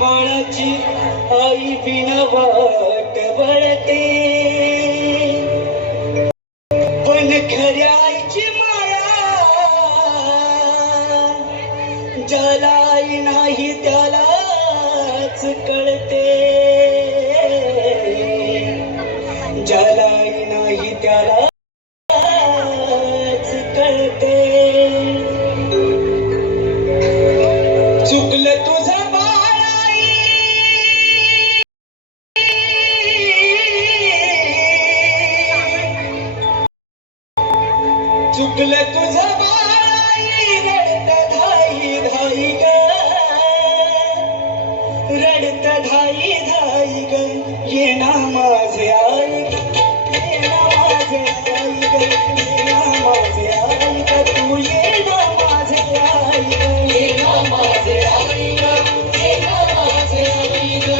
बाळाची आई बिन वाट वळते, पण खऱ्या आईची माया ज्याला आई नाही त्यालाच कळते, ज्याला आई नाही त्यालाच कळते. चुकलं तुझं बाळाई, चुकलं तुझं बाळाई, रडत धाई धाई ग, रडत धाई धाई ग, ये ना माझे आई, ये ना माझे आई ग, ये ना माझे आई ग, तू ये ना माझे आई ग, ये ना माझे आई ग, ये ना माझे आई ग,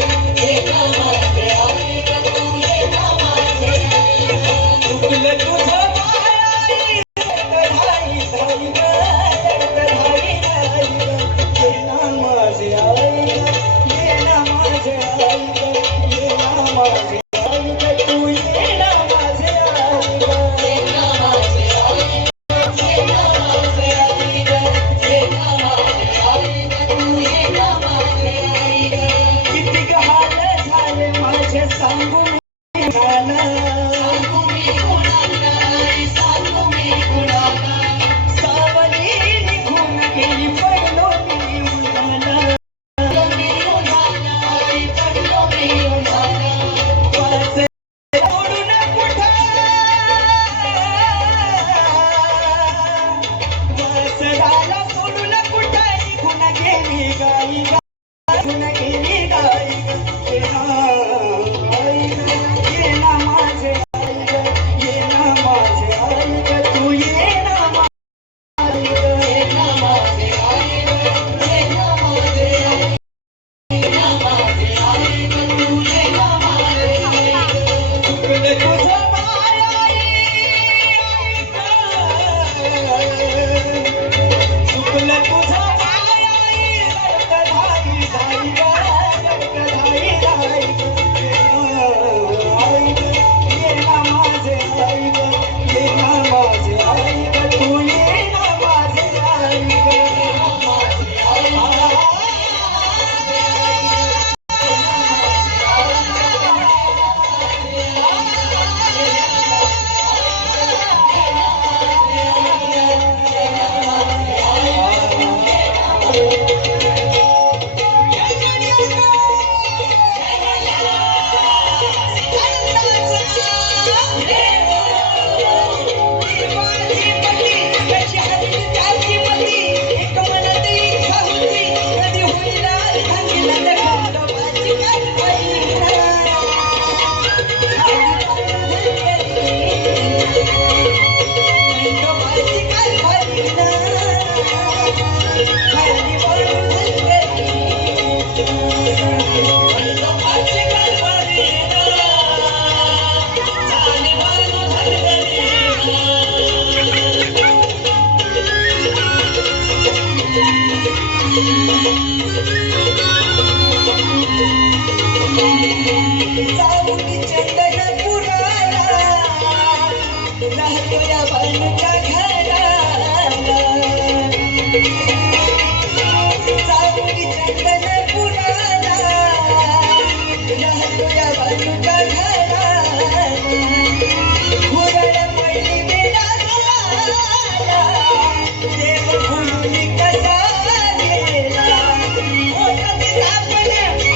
ये ना माझे आई ग, तू ये ना माझे आई ग. चुकलं तुझं बाळाई, रडत धाई धाई ग, रडत धाई धाई ग, ये ना माझे आई ग, ये ना माझे आई ग, ये ना माझे आई ग, तू ये ना माझे आई ग, ये ना माझे आई ग, ये ना माझे आई ग, ये ना माझे आई ग, तू ये ना माझे आई ग. किती हाल झाले माझे सांगू मी कुणाला, सांगू मी कुणाला, सांगू मी कुणाला, सावली निघून गेली पडलो मी उन्हाला, मी उन्हाला, पडलो मी उन्हाला, वास सोडून कुठं, वासराला सोडून कुठं निघून गेली गाई ग, निघून गेली गाई ग, ये ना आई ग, ये ना माझे आई ग, ये ना माझे आई ग, तू ये ना माझे आई ग, ये ना माझे आई ग, ये ना माझे आई ग, ये ना माझे आई ग, तू ये ना माझे आई ग. चुकलं तुझं बाळाई ग, चुकलं तुझं बाळाई, रडत धाई धाई ग, रडत धाई धाई ग, ये ना आई ग, ये ना माझे आई ग, ये ना माझे आई ग, तू ये ना माझे आई ग, ये ना माझे आई ग. जाऊनी चंदनपुराला, राहतो या बाळूच्या घराला, जाऊनी चंदनपुराला, राहतो या बाळूच्या घराला, हुरळ पडली बेडाला, देव भुलली कसा गेला, मोठा पिता पण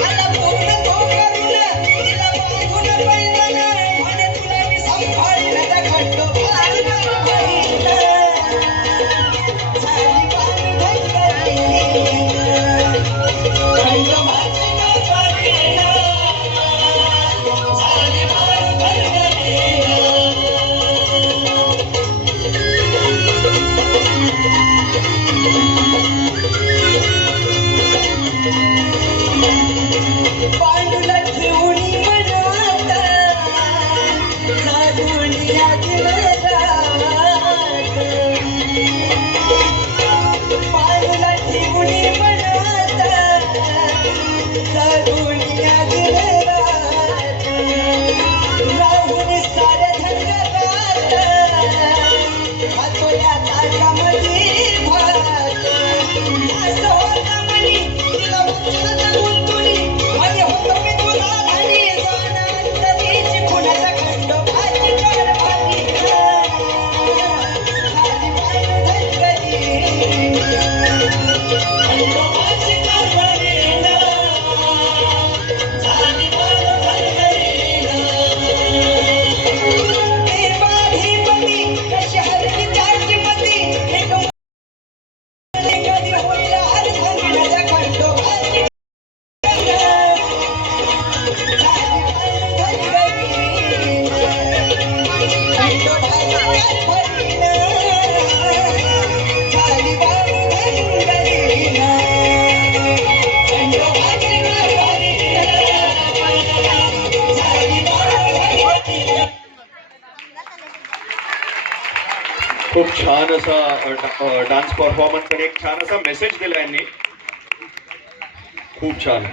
आला पूर्ण तो करून, तिला बांधून पडलं ना, म्हणे तुला मी सांभाळलं तर खंडोबाला पडलं, झाली बांधण करी, खंडोबाची पडलं, झाली बांधण करी. पांडुला ठेवणी मनात, साधून या दिवसात, पांडुला ठेवणी मनात, खूप छान असा डान्स परफॉर्मन्स आणि एक छान असा मेसेज दिला यांनी. खूप छान.